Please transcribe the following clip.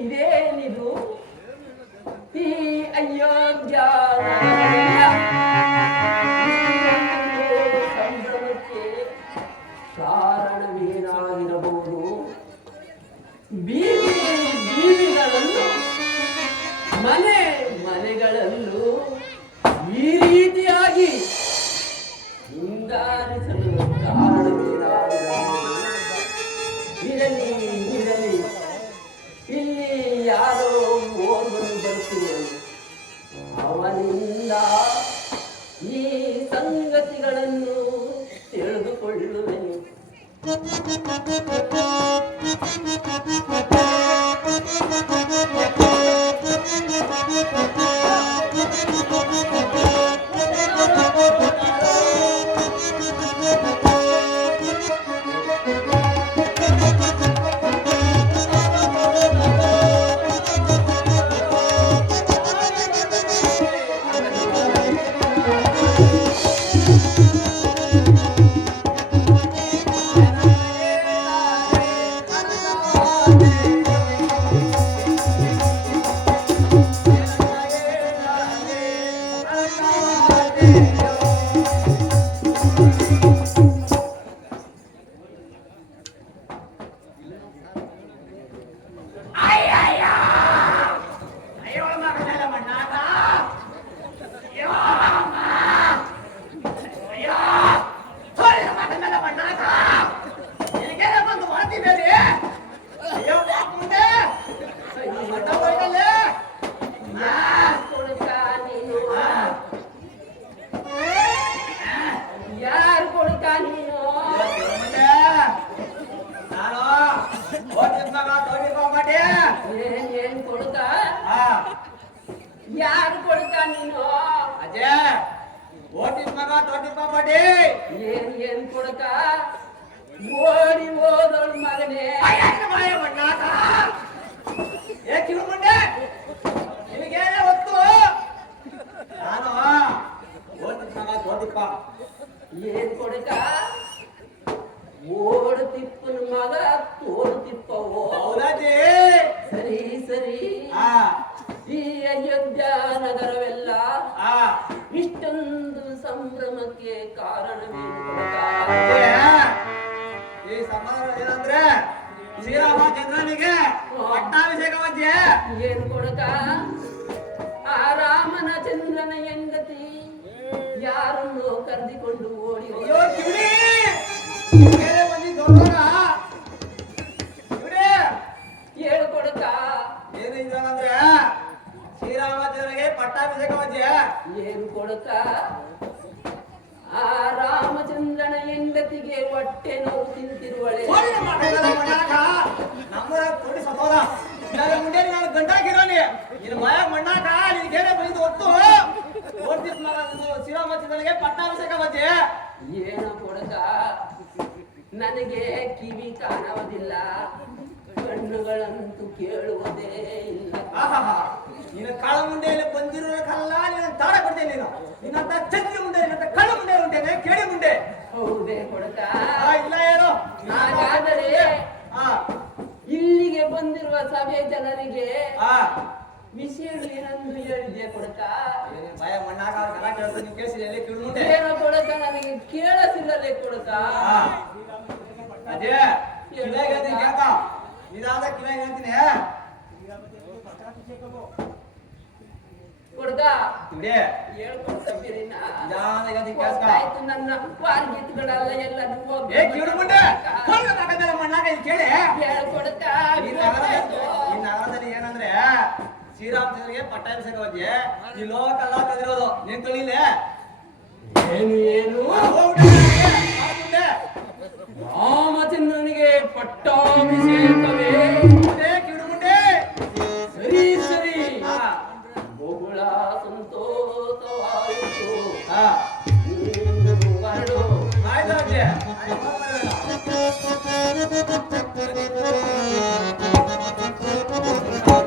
ಇದೇನಿದು ಈ ಅಯೋಗ್ಯ ಸಂಭ್ರಮಕ್ಕೆ ಕಾರಣವೇನಾಗಿರಬಹುದು? ಬೀದಿ ಬೀದಿಗಳಲ್ಲೂ ಮನೆ ಮನೆಗಳಲ್ಲೂ ಈ ರೀತಿಯಾಗಿ ಹಿಂಗಾರಿಸಲು ಕಾರಣವೇನಾಗಿರಬಹುದು? ಇರಲಿ ಇರಲಿ, ಇಲ್ಲಿ ಯಾರೋ ಓರ್ವನು ಬರುತ್ತಿರುವನು. ಅವನಿಂದ ಈ ಸಂಗತಿಗಳನ್ನು ತಿಳಿದುಕೊಳ್ಳುವೆನು. ಏನ್ ಕೊಡುಕ? ಯಾರು ಕೊಡುಕ ನೀನು? ಅಜಯ್ ಓಟಿಸ್ ಮಗ ತೋಟಿಪ್ಪ ಬಡಿ. ಏನ್ ಕೊಡುಕ? ಓಡಿ ಹೋದಳು ಮಗನೇ. ಏ ಕಿರುಮುಂಡೆ, ನಿನಗೇನೇ ಹೊತ್ತು? ನಾನು ಓಟಿಸ್ ಮಗ ತೋಟಿಪ್ಪ. ಏನ್ ಕೊಡುಕ? ಓಡು ತಿಪ್ಪನ ಮಗ ತೋಡು ತಿಪ್ಪವೋ? ಹೌದಾಜಿ. ಸರಿ ಸರಿ. ಈ ಅಯೋಧ್ಯ ನಗರವೆಲ್ಲ ಇಷ್ಟೊಂದು ಸಂಭ್ರಮಕ್ಕೆ ಕಾರಣವೇನು ಕೊಡುಕ? ಈ ಸಮಾರೋಹ ಏನಂದ್ರೆ ಶ್ರೀರಾಮಚಂದ್ರನಿಗೆ ಪಟ್ಟಾಭಿಷೇಕವಜ್ಜೆ. ಏನ್ ಕೊಡುಕ? ಆ ರಾಮನ ಚಂದ್ರನ ಹೆಂಡತಿ ಯಾರನ್ನು ಕರೆದುಕೊಂಡು ಓಡಿ ಅಯ್ಯೋ ಕಿವಿಡಿ, ಬೇರೆ ಮಂದಿ ದೊಡ್ಡವರ ಕಿವಿಡಿ ಹೇಳು ಕೊಡುಕ? ಏನಿದೆ ಶ್ರೀರಾಮಚಂದ್ರನಿಗೆ ಪಟ್ಟಾಭಿಷೇಕವಜ್ಜೆ. ಏನು ಕೊಡುಕ? ಆ ರಾಮಚಂದ್ರನ ಹೆಂಡತಿಗೆ ಹೊಟ್ಟೆ ನೋವು ತಿಂತಿರುವಳೆ. ನಮ್ಮ ತೊಡಿ ಸತೋದ ಮುಂದೆ ನಾನು ಗಂಟಾಕಿರೋನಿ ನಿನ್ನ ಮಯ ಮಣ್ಣಾಕ ನಿನಗೇನೆ ಬೈದು ಹೊತ್ತು ಓಡ್ತಿದ್ ಮಗ ಶ್ರೀರಾಮಚಂದ್ರನಿಗೆ ಪಟ್ಟಾಭಿಷೇಕವಜ್ಜೆ. ಏನು ಕೊಡುಕ? ನನಗೆ ಕಿವಿ ಕಾಣುವುದಿಲ್ಲ, ವಿಷಯಗಳಂತೂ ಕೇಳುವುದೇ ಇಲ್ಲ. ಆಹಾಹಾ. ನೀನು ಕಾಳ ಮುಂಡೆಯಲ್ಲಿ ಬಂದಿರೋಕಲ್ಲ, ನೀನು ತಾಳ ಕೊಡ್ತೇನೆ. ನೀನು ನಿನ್ನಂತ ಚಂದ್ರಿ ಮುಂಡೆ, ನಿನ್ನಂತ ಕಳ್ಳ ಮುಂಡೆ ಉಂಟೇನೆ, ಕೇಳಿ ಮುಂಡೆ. ಹೌದೇ ಕೊಡಕ? ಇಲ್ಲ ಏನು ಹಾಗಾದರೆ ಇಲ್ಲಿಗೆ ಬಂದಿರುವ ಸಭೆ ಜನರಿಗೆ ವಿಷಯ ಏನಂದು ಹೇಳಿದ್ಯಾ ಕೊಡಕ? ಭಯ ಮಣ್ಣಾಗ ಕಲ ಕೇಳಿದ್ರೆ ನೀವು ಕೇಳಿಸಿರಿ ಎಲ್ಲಿ ಕಿವಿ ಮುಂಡೆ ಏನೋ ಕೊಡಕ, ನನಗೆ ಕೇಳಸಿಲ್ಲಲೇ ಕೊಡಕ. ಅದೇ ಕಿವಿಯಾಗ ಹೇಳ್ತೀನಿ ಕೇಳ್ಕ, ಇದಾದ ಕಿವಿಯಾಗ ಹೇಳ್ತೀನಿ ಕೊಡಕ. ಇವ್ರೇ ಹೇಳ್ಕೊಡ್ತೀರಿನ ಆಯ್ತು. ನನ್ನ ವಾರ್ಗೀತಗಳೆಲ್ಲ ಎಲ್ಲ ಏ ಕಿವಿ ಮುಂಡೆ ಮಣ್ಣಾಗ ಇಲ್ಲಿ ಕೇಳಿ. ಹೇಳ್ಕೊಡಕ. ಈ ನಗರದಲ್ಲಿ ಏನಂದ್ರೆ ಶ್ರೀರಾಮಚಂದ್ರಗೆ ಪಟ್ಟಾಭಿಷೇಕ ಬಗ್ಗೆ ಈ ಲೋಕಲ್ಲ ಕದಿರೋದು ನೀನ್ ತಿಳಿಲೆ ಏನು ಏನು ರಾಮಚಂದ್ರನಿಗೆ ಪಟ್ಟಾಭಿಷೇಕವೇ? ಕಿಡುಮುಂಡೆ ಸರಿ ಸರಿ, ಬಹುಳ ಸಂತೋಷವಾಯಿತು.